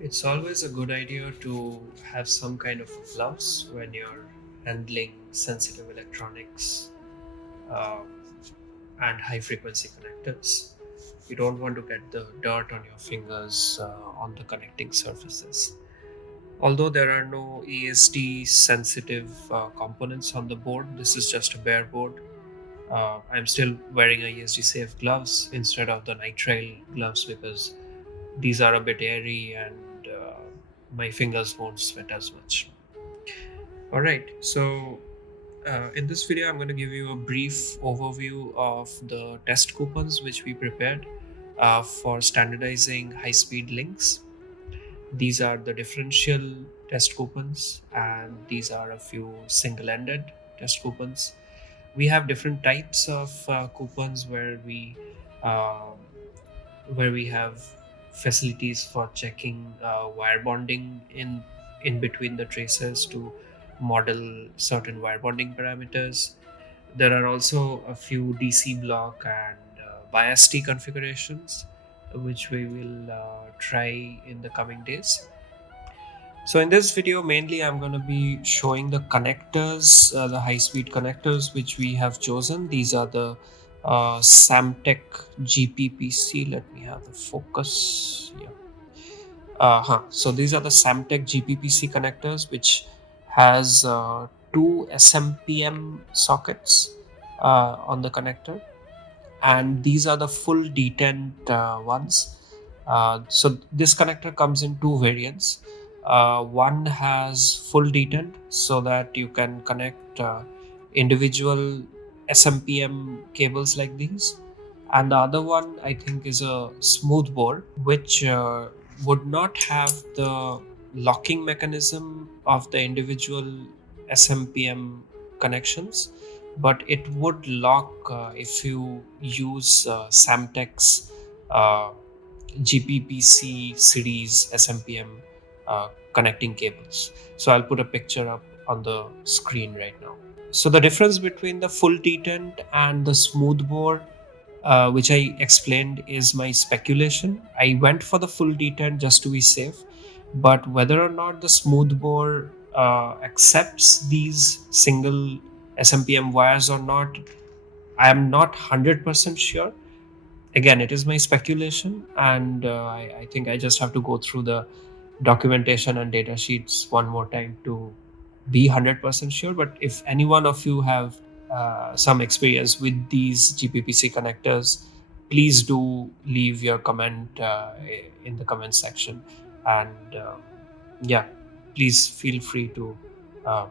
It's always a good idea to have some kind of gloves when you're handling sensitive electronics uh, and high frequency connectors. You don't want to get the dirt on your fingers on the connecting surfaces. Although there are no ESD sensitive components on the board, this is just a bare board. I'm still wearing a ESD safe gloves instead of the nitrile gloves because these are a bit airy and my fingers won't sweat as much. All right, so in this video, I'm going to give you a brief overview of the test coupons which we prepared for standardizing high speed links. These are the differential test coupons, and these are a few single ended test coupons. We have different types of coupons uh, where we have facilities for checking wire bonding in between the traces to model certain wire bonding parameters. There are also a few DC block and bias T configurations which we will try in the coming days. So in this video, mainly I'm going to be showing the connectors, the high-speed connectors which we have chosen. These are the Samtec GPPC. Let me have the focus. Yeah. So these are the Samtec GPPC connectors, which has two SMPM sockets on the connector, and these are the full detent ones. So this connector comes in two variants. One has full detent so that you can connect individual SMPM cables like these, and the other one I think is a smooth bore, which would not have the locking mechanism of the individual SMPM connections, but it would lock if you use Samtec's uh, GPPC series SMPM connecting cables. So I'll put a picture up on the screen right now. So the difference between the full detent and the smooth bore, which I explained, is my speculation. I went for the full detent just to be safe, but whether or not the smooth bore accepts these single SMPM wires or not, I am not 100% sure. Again, it is my speculation, and I think I just have to go through the documentation and data sheets one more time to be 100% sure. But if any one of you have some experience with these GPPC connectors, please do leave your comment in the comment section, and yeah, please feel free to um,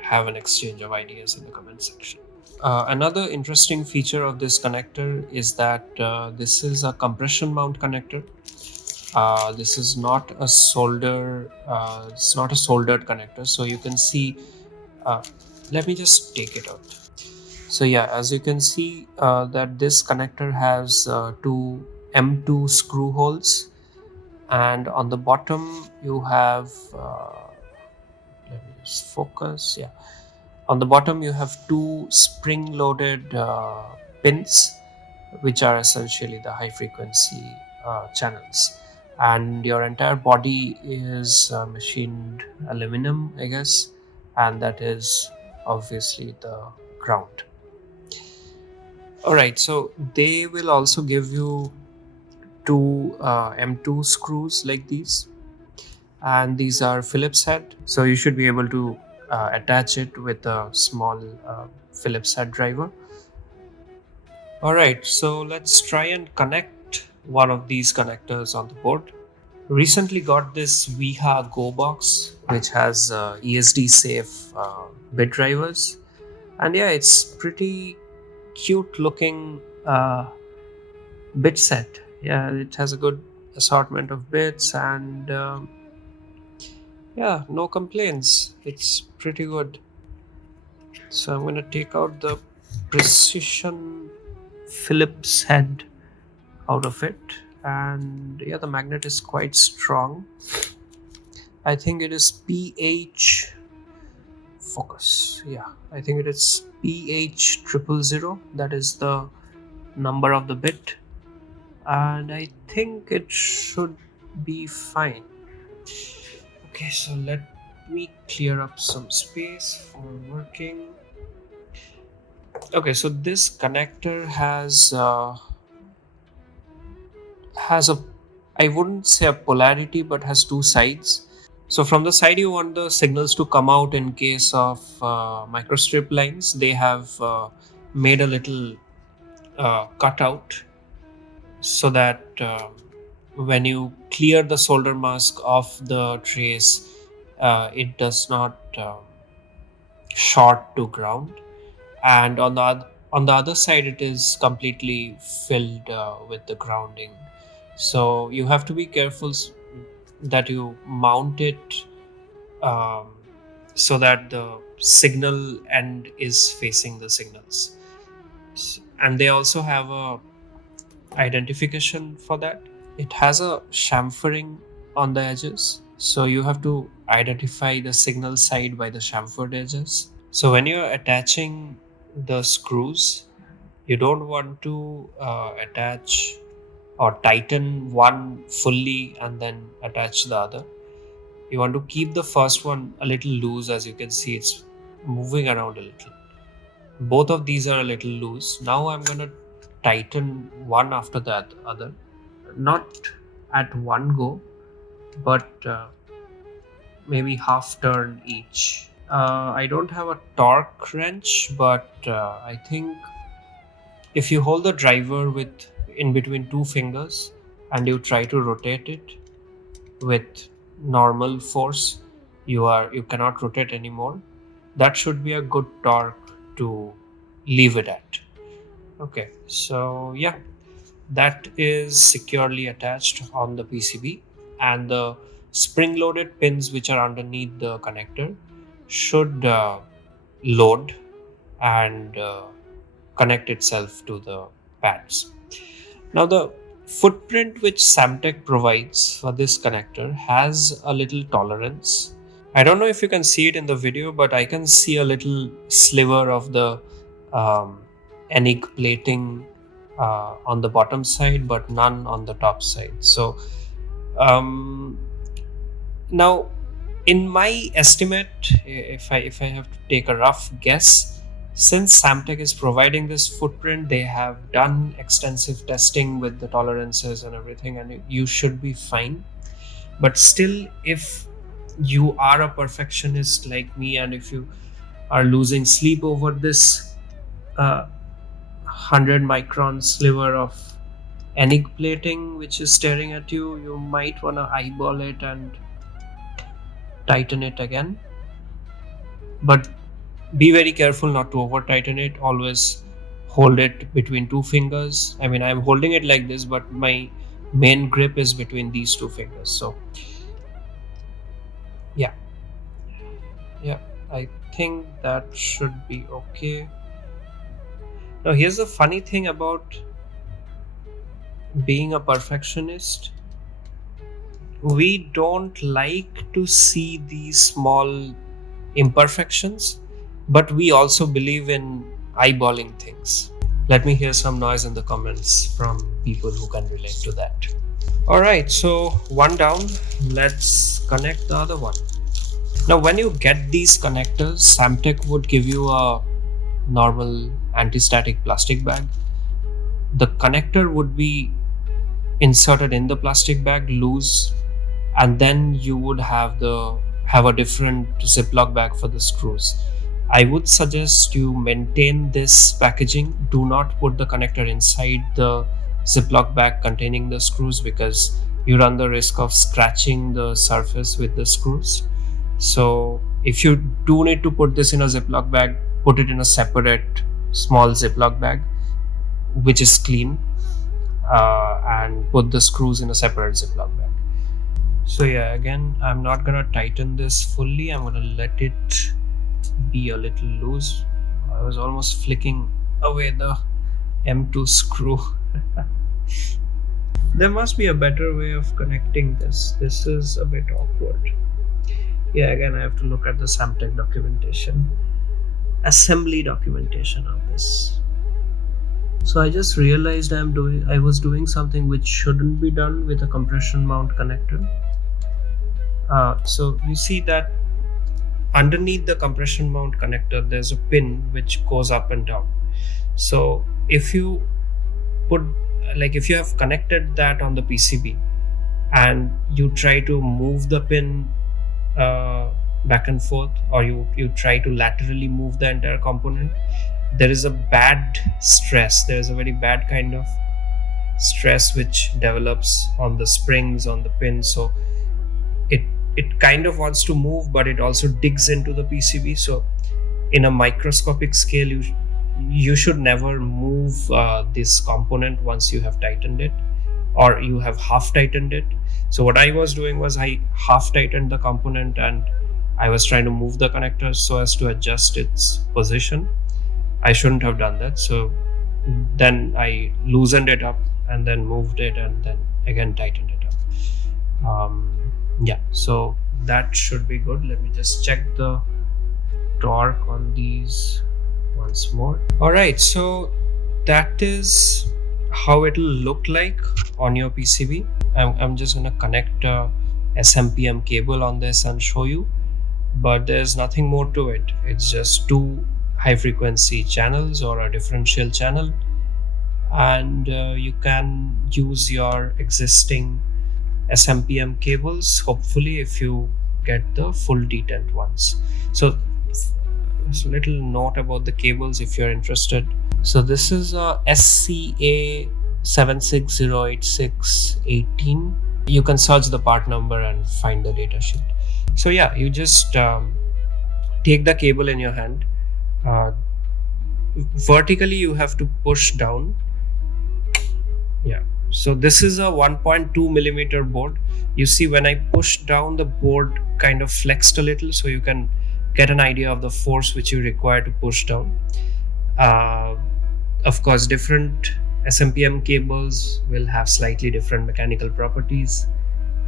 have an exchange of ideas in the comment section. Another interesting feature of this connector is that this is a compression mount connector. This is not a it's not a soldered connector. So you can see, uh, let me just take it out. So yeah, as you can see that this connector has two M2 screw holes, and on the bottom you have, let me just focus. Yeah, on the bottom you have two spring loaded pins, which are essentially the high frequency channels, and your entire body is machined aluminum, I guess, and that is obviously the ground. All right, so they will also give you two M2 screws like these, and these are Phillips head, so you should be able to attach it with a small Phillips head driver. All right, so let's try and connect one of these connectors on the board. Recently got this Viha Go box, which has ESD safe bit drivers, and yeah, it's pretty cute looking bit set. Yeah, it has a good assortment of bits, and yeah, no complaints. It's pretty good. So I'm gonna take out the precision Phillips head out of it, and yeah, the magnet is quite strong. I think it is PH focus. Yeah, I think it is PH 000. That is the number of the bit, and I think it should be fine. Okay, so let me clear up some space for working. Okay, so this connector has a, I wouldn't say a polarity, but has two sides. So from the side you want the signals to come out in case of microstrip lines, they have made a little cutout so that when you clear the solder mask of the trace, it does not short to ground. And on the other side, it is completely filled with the grounding. So you have to be careful that you mount it um, so that the signal end is facing the signals. And they also have a identification for that. It has a chamfering on the edges, so you have to identify the signal side by the chamfered edges. So when you're attaching the screws, you don't want to attach or tighten one fully and then attach the other. You want to keep the first one a little loose. As you can see, it's moving around a little. Both of these are a little loose. Now I'm going to tighten one after the other, not at one go, but maybe half turn each. I don't have a torque wrench, but I think if you hold the driver with in between two fingers and you try to rotate it with normal force, you cannot rotate anymore. That should be a good torque to leave it at. Okay, so yeah, that is securely attached on the PCB, and the spring loaded pins which are underneath the connector should load and connect itself to the pads. Now the footprint which Samtec provides for this connector has a little tolerance. I don't know if you can see it in the video, but I can see a little sliver of the enic plating on the bottom side, but none on the top side. So now, in my estimate, if I have to take a rough guess, since Samtec is providing this footprint, they have done extensive testing with the tolerances and everything, and you should be fine. But still, if you are a perfectionist like me, and if you are losing sleep over this 100 micron sliver of enic plating which is staring at you, you might want to eyeball it and tighten it again. But be very careful not to over tighten it. Always hold it between two fingers. I mean, I'm holding it like this, but my main grip is between these two fingers. So yeah, I think that should be okay. Now here's the funny thing about being a perfectionist. We don't like to see these small imperfections, but we also believe in eyeballing things. Let me hear some noise in the comments from people who can relate to that. Alright, so one down, let's connect the other one. Now when you get these connectors, Samtec would give you a normal anti-static plastic bag. The connector would be inserted in the plastic bag loose, and then you would have a different Ziploc bag for the screws. I would suggest you maintain this packaging. Do not put the connector inside the Ziploc bag containing the screws, because you run the risk of scratching the surface with the screws. So if you do need to put this in a Ziploc bag, put it in a separate small Ziploc bag which is clean, and put the screws in a separate Ziploc bag. So yeah, again, I'm not gonna tighten this fully. I'm gonna let it be a little loose. I was almost flicking away the M2 screw. There must be a better way of connecting this. This is a bit awkward. Yeah, again, I have to look at the Samtec documentation, assembly documentation of this. So I just realized I was doing something which shouldn't be done with a compression mount connector. So you see that underneath the compression mount connector there's a pin which goes up and down. So if you put, like, if you have connected that on the PCB and you try to move the pin back and forth, or you try to laterally move the entire component, there is a bad stress. There is a very bad kind of stress which develops on the springs on the pin. So it kind of wants to move, but it also digs into the PCB. So in a microscopic scale, you should never move this component once you have tightened it, or you have half tightened it. So what I was doing was I half tightened the component and I was trying to move the connector so as to adjust its position. I shouldn't have done that. So then I loosened it up and then moved it and then again tightened it up. Yeah, so that should be good. Let me just check the torque on these once more. All right, so that is how it'll look like on your PCB. I'm just gonna connect a SMPM cable on this and show you, but there's nothing more to it. It's just two high frequency channels or a differential channel, and you can use your existing SMPM cables, hopefully, if you get the full detent ones. So little note about the cables if you're interested. So this is a SCA 7608618. You can search the part number and find the data sheet. So yeah, you just take the cable in your hand. Vertically you have to push down. Yeah, so this is a 1.2 millimeter board. You see, when I pushed down, the board kind of flexed a little, so you can get an idea of the force which you require to push down. Of course, different SMPM cables will have slightly different mechanical properties,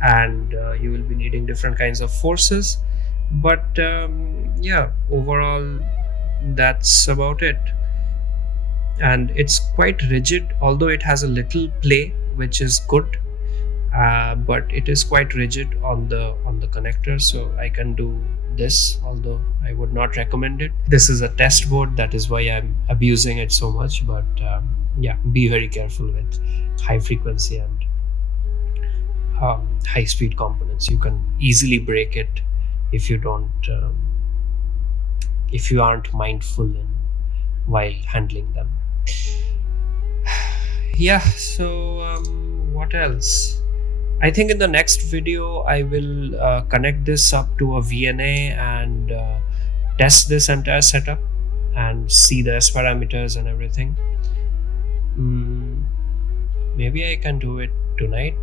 and you will be needing different kinds of forces. But yeah, overall, that's about it. And it's quite rigid, although it has a little play, which is good, but it is quite rigid on the connector. So I can do this, although I would not recommend it. This is a test board, that is why I'm abusing it so much. But yeah, be very careful with high frequency and high speed components. You can easily break it if you don't if you aren't mindful while handling them. Yeah, so what else? I think in the next video I will connect this up to a VNA and test this entire setup and see the S parameters and everything. Maybe I can do it tonight.